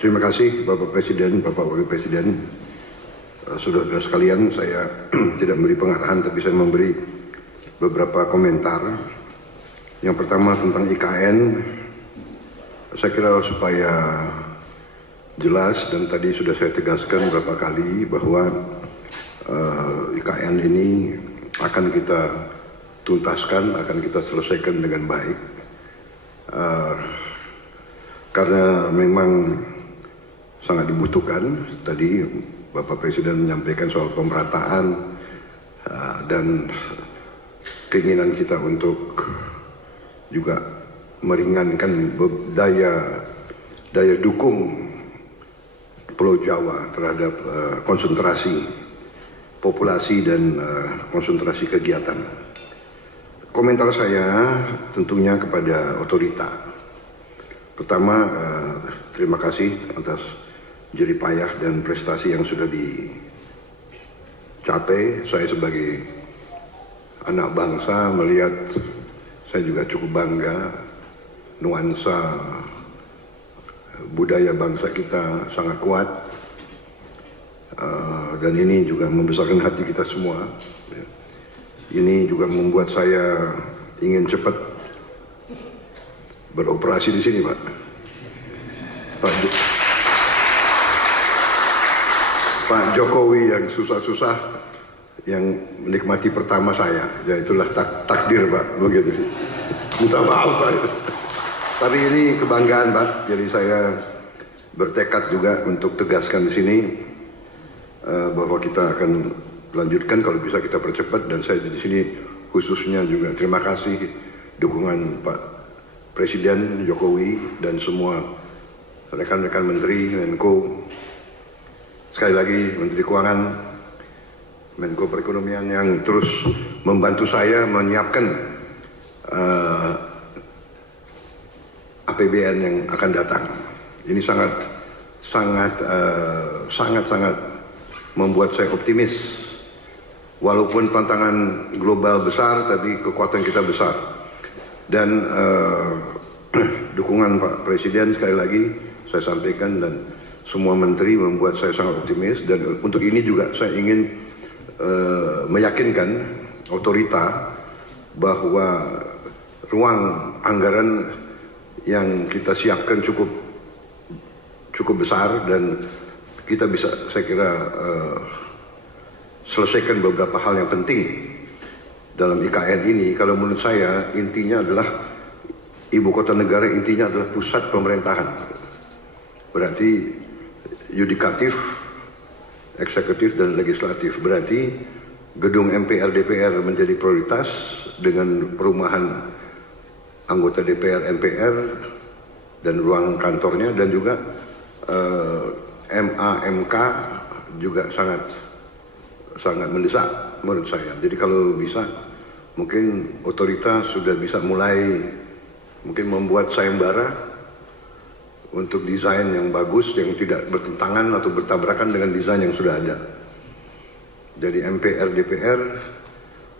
Terima kasih Bapak Presiden, Bapak Wakil Presiden. Saudara-saudara sekalian, saya tidak memberi pengarahan, tapi saya memberi beberapa komentar. Yang pertama tentang IKN, saya kira supaya jelas dan tadi sudah saya tegaskan beberapa kali bahwa IKN ini akan kita tuntaskan, akan kita selesaikan dengan baik. Karena memang sangat dibutuhkan. Tadi Bapak Presiden menyampaikan soal pemerataan dan keinginan kita untuk juga meringankan daya dukung Pulau Jawa terhadap konsentrasi populasi dan konsentrasi kegiatan. Komentar saya tentunya kepada otorita. Pertama, terima kasih atas jerih payah dan prestasi yang sudah dicapai. Saya sebagai anak bangsa melihat, saya juga cukup bangga nuansa budaya bangsa kita sangat kuat, dan ini juga membesarkan hati kita semua. Ini juga membuat saya ingin cepat beroperasi di sini, Pak. Pak Jokowi yang susah-susah, yang menikmati pertama saya, ya itulah takdir, Pak, begitu. Minta maaf, Pak. Tapi ini kebanggaan, Pak. Jadi saya bertekad juga untuk tegaskan di sini bahwa kita akan lanjutkan, kalau bisa kita percepat, dan saya di sini khususnya juga terima kasih dukungan Pak Presiden Jokowi dan semua rekan-rekan Menteri, Menko. Sekali lagi Menteri Keuangan, Menko Perekonomian yang terus membantu saya menyiapkan APBN yang akan datang. Ini sangat membuat saya optimis. Walaupun tantangan global besar, tapi kekuatan kita besar. Dan dukungan Pak Presiden sekali lagi saya sampaikan, dan semua menteri membuat saya sangat optimis. Dan untuk ini juga saya ingin meyakinkan otorita bahwa ruang anggaran yang kita siapkan cukup besar, dan kita bisa, saya kira, selesaikan beberapa hal yang penting dalam IKN ini. Kalau menurut saya intinya adalah ibu kota negara, intinya adalah pusat pemerintahan. Berarti yudikatif, eksekutif, dan legislatif. Berarti gedung MPR DPR menjadi prioritas dengan perumahan anggota DPR MPR dan ruang kantornya, dan juga MA MK juga sangat mendesak menurut saya. Jadi kalau bisa, mungkin otoritas sudah bisa mulai mungkin membuat sayembara untuk desain yang bagus, yang tidak bertentangan atau bertabrakan dengan desain yang sudah ada. Jadi MPR DPR,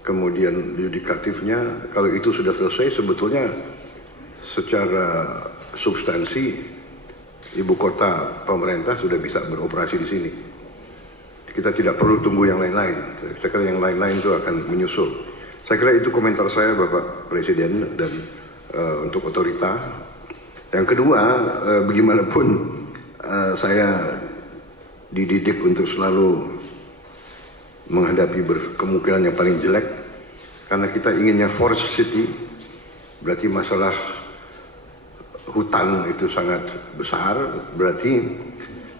kemudian yudikatifnya, kalau itu sudah selesai, sebetulnya secara substansi ibu kota pemerintah sudah bisa beroperasi di sini. Kita tidak perlu tunggu yang lain-lain. Saya kira yang lain-lain itu akan menyusul. Saya kira itu komentar saya, Bapak Presiden, dan untuk otorita. Yang kedua, bagaimanapun saya dididik untuk selalu menghadapi kemungkinan yang paling jelek, karena kita inginnya forest city. Berarti masalah hutan itu sangat besar, berarti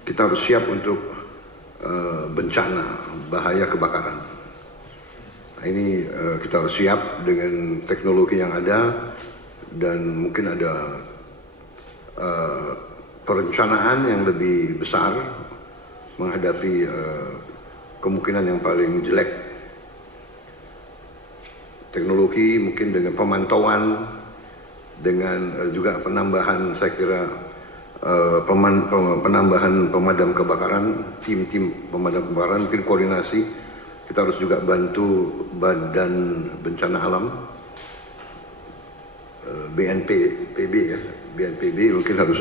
kita harus siap untuk bencana, bahaya kebakaran. Nah, ini kita harus siap dengan teknologi yang ada, dan mungkin ada perencanaan yang lebih besar menghadapi kemungkinan yang paling jelek. Teknologi mungkin dengan pemantauan, dengan juga penambahan, saya kira penambahan pemadam kebakaran, tim-tim pemadam kebakaran, mungkin koordinasi. Kita harus juga bantu Badan Bencana Alam, BNPB ya, BNPB mungkin harus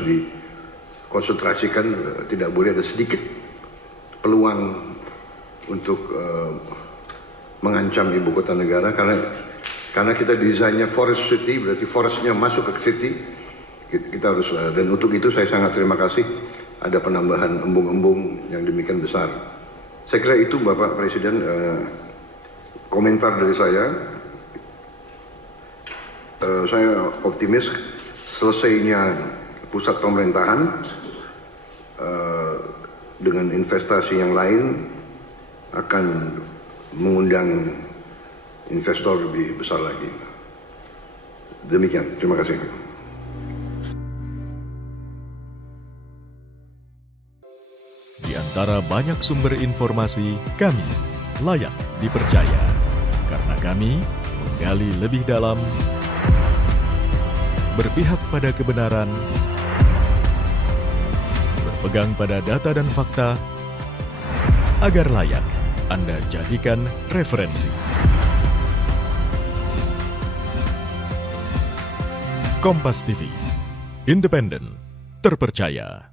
konsentrasikan, tidak boleh ada sedikit peluang untuk mengancam ibu kota negara, karena kita desainnya forest city, berarti forestnya masuk ke city. Kita harus, dan untuk itu saya sangat terima kasih ada penambahan embung-embung yang demikian besar. Saya kira itu Bapak Presiden komentar dari saya. Saya optimis selesainya pusat pemerintahan dengan investasi yang lain akan mengundang investor lebih besar lagi. Demikian, terima kasih. Di antara banyak sumber informasi, kami layak dipercaya. Karena kami menggali lebih dalam, berpihak pada kebenaran, berpegang pada data dan fakta, agar layak Anda jadikan referensi. Kompas TV, independen, terpercaya.